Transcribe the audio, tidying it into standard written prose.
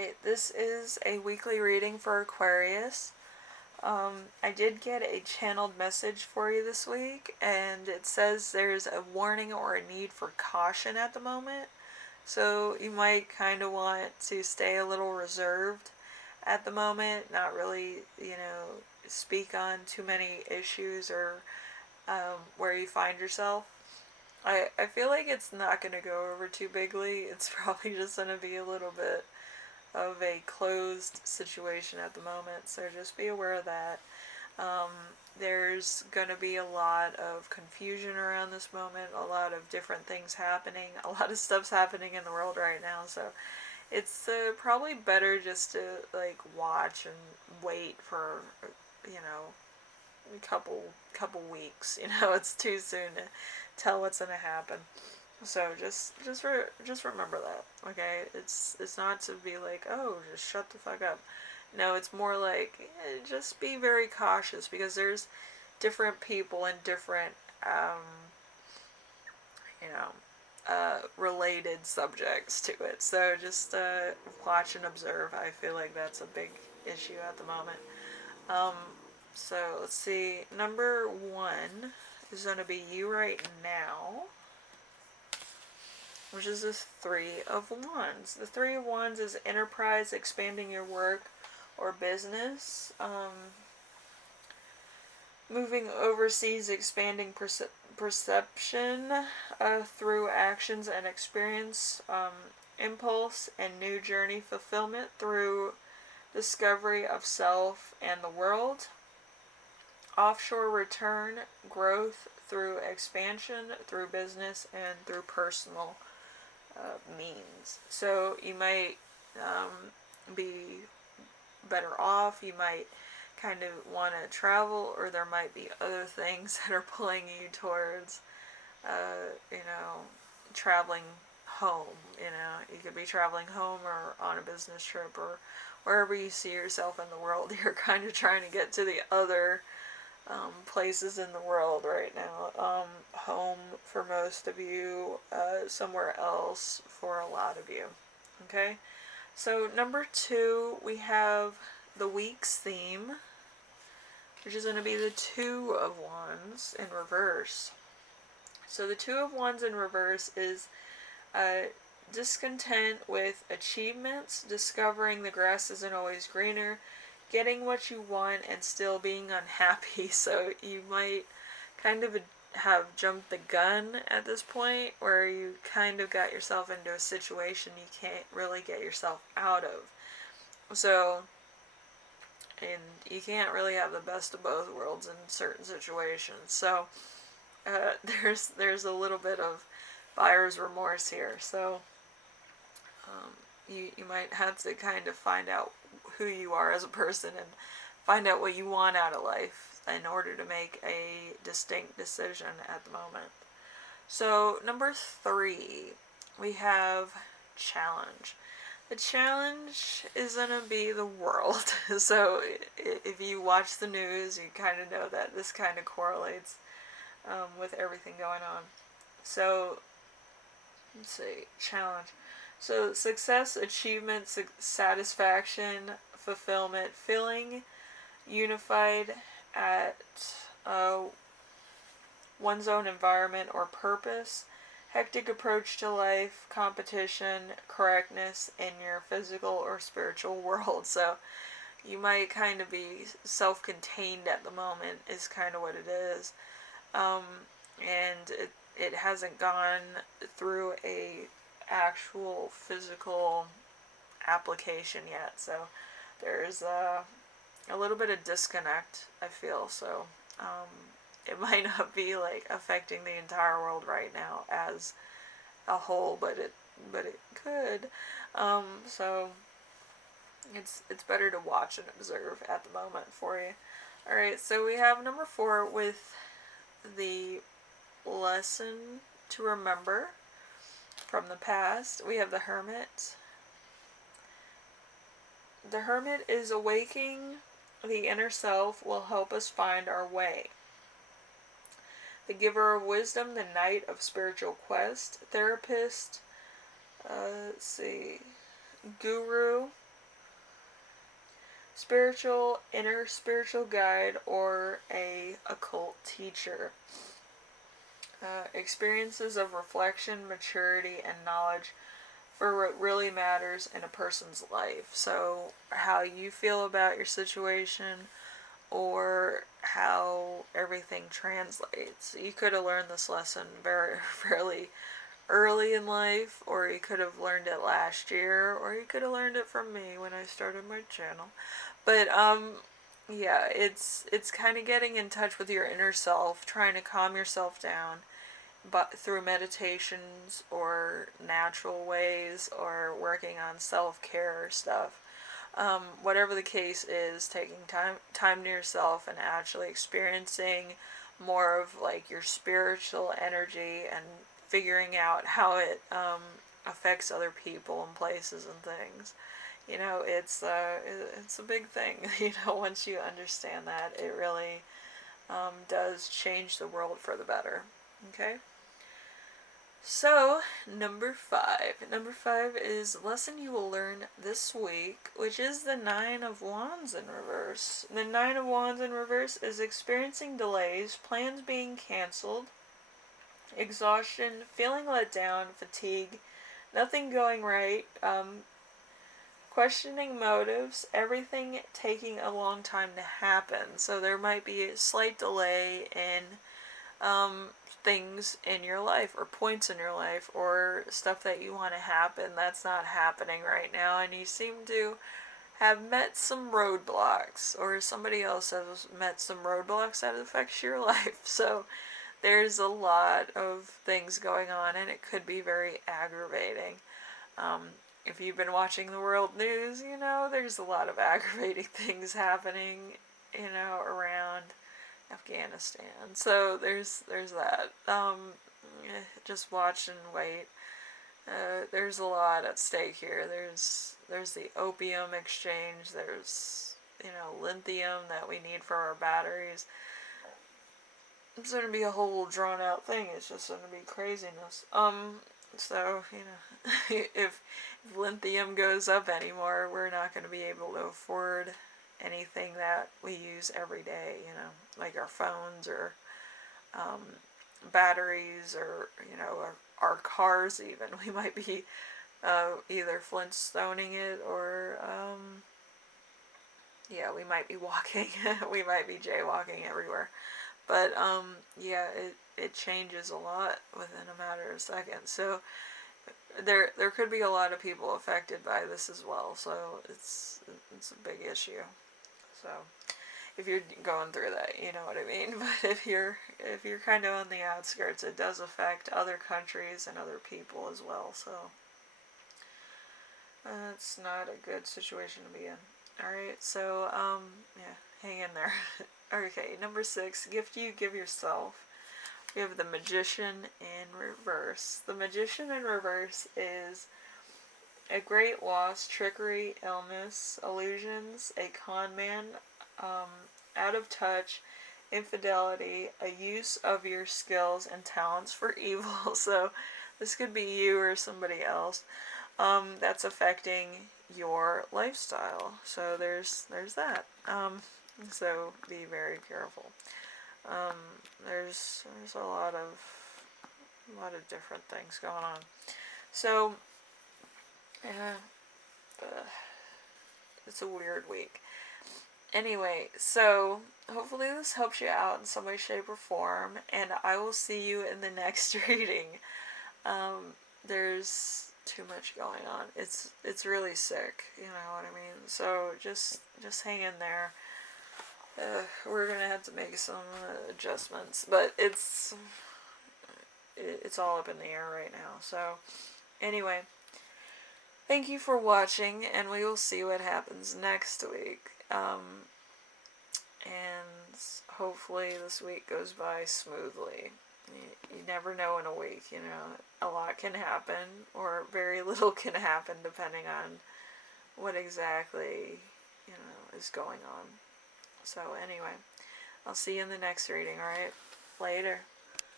Alright, this is a weekly reading for Aquarius. I did get a channeled message for you this week, and it says there's a warning or a need for caution at the moment. So you might kind of want to stay a little reserved at the moment, not really, speak on too many issues or where you find yourself. I feel like it's not going to go over too bigly. It's probably just going to be a little bit of a closed situation at the moment, so just be aware of that. There's going to be a lot of confusion around this moment, a lot of different things happening, a lot of stuff's happening in the world right now, so it's probably better just to watch and wait for a couple weeks. It's too soon to tell what's going to happen. So just remember that, okay? It's not to be like, oh, just shut the fuck up. No, it's more like, just be very cautious, because there's different people and different related subjects to it. So just watch and observe. I feel like that's a big issue at the moment. So let's see. Number 1 is going to be you right now, which is the Three of Wands. The Three of Wands is enterprise, expanding your work or business, moving overseas, expanding perception through actions and experience, impulse and new journey, fulfillment through discovery of self and the world, offshore return, growth through expansion, through business, and through personal means. So you might be better off, you might kind of want to travel, or there might be other things that are pulling you towards traveling home. You could be traveling home or on a business trip, or wherever you see yourself in the world. You're kind of trying to get to the other places in the world right now. Home for most of you, somewhere else for a lot of you. Okay? So number 2, we have the week's theme, which is going to be the Two of Wands in reverse. So the Two of Wands in reverse is discontent with achievements, discovering the grass isn't always greener, getting what you want and still being unhappy. So you might kind of have jumped the gun at this point, where you kind of got yourself into a situation you can't really get yourself out of. So, and you can't really have the best of both worlds in certain situations. So there's a little bit of buyer's remorse here. So you might have to kind of find out who you are as a person and find out what you want out of life in order to make a distinct decision at the moment. So number 3, we have challenge. The challenge is going to be the world. So if you watch the news, you kind of know that this kind of correlates with everything going on. So let's see, challenge. So success, achievement, satisfaction, fulfillment, feeling unified at one's own environment or purpose, hectic approach to life, competition, correctness in your physical or spiritual world. So you might kind of be self-contained at the moment, is kind of what it is. And it hasn't gone through a actual physical application yet. So there's a little bit of disconnect, I feel. So it might not be affecting the entire world right now as a whole, but it could. So it's better to watch and observe at the moment for you. Alright, so we have number 4 with the lesson to remember from the past. We have the Hermit. The Hermit is awaking the inner self, will help us find our way. The Giver of Wisdom, the Knight of Spiritual Quest, Therapist, let's see, Guru, inner spiritual guide, or a occult teacher. Experiences of reflection, maturity, and knowledge for what really matters in a person's life. So, how you feel about your situation, or how everything translates. You could have learned this lesson fairly early in life, or you could have learned it last year, or you could have learned it from me when I started my channel. But yeah, it's kind of getting in touch with your inner self, trying to calm yourself down, but through meditations or natural ways, or working on self-care stuff. Whatever the case is, taking time to yourself and actually experiencing more of like your spiritual energy, and figuring out how it affects other people and places and things. You know, it's a big thing. You know, once you understand that, it really does change the world for the better. Okay? So, number 5. Number 5 is lesson you will learn this week, which is the 9 of Wands in reverse. The 9 of Wands in reverse is experiencing delays, plans being canceled, exhaustion, feeling let down, fatigue, nothing going right, questioning motives, everything taking a long time to happen. So there might be a slight delay in things in your life, or points in your life, or stuff that you want to happen that's not happening right now, and you seem to have met some roadblocks, or somebody else has met some roadblocks that affects your life. So there's a lot of things going on, and it could be very aggravating. If you've been watching the world news, you know there's a lot of aggravating things happening, you know, around Afghanistan. So there's that. Just watch and wait. There's a lot at stake here. There's the opium exchange. There's, you know, lithium that we need for our batteries. It's gonna be a whole drawn out thing. It's just gonna be craziness. So, you know, if lithium goes up anymore, we're not gonna be able to afford anything that we use every day, you know, like our phones, or batteries, or, you know, our cars even. We might be either Flintstoning it, or yeah, we might be walking. We might be jaywalking everywhere. But yeah, it changes a lot within a matter of seconds. So there could be a lot of people affected by this as well. So it's a big issue. So if you're going through that, you know what I mean. But if you're kind of on the outskirts, it does affect other countries and other people as well. So it's not a good situation to be in. All right, so yeah, hang in there. Okay, number 6, gift you give yourself. We have the Magician in reverse. The Magician in reverse is a great loss, trickery, illness, illusions, a con man, out of touch, infidelity, a use of your skills and talents for evil. So this could be you or somebody else that's affecting your lifestyle. So there's that. So be very careful. There's a lot of different things going on. So it's a weird week. Anyway, so hopefully this helps you out in some way, shape, or form, and I will see you in the next reading. There's too much going on. It's really sick, you know what I mean? So just hang in there. We're gonna have to make some adjustments, but it's all up in the air right now. So anyway, thank you for watching, and we will see what happens next week. And hopefully this week goes by smoothly. You never know in a week, you know. A lot can happen, or very little can happen, depending on what exactly, you know, is going on. So anyway, I'll see you in the next reading, alright? Later.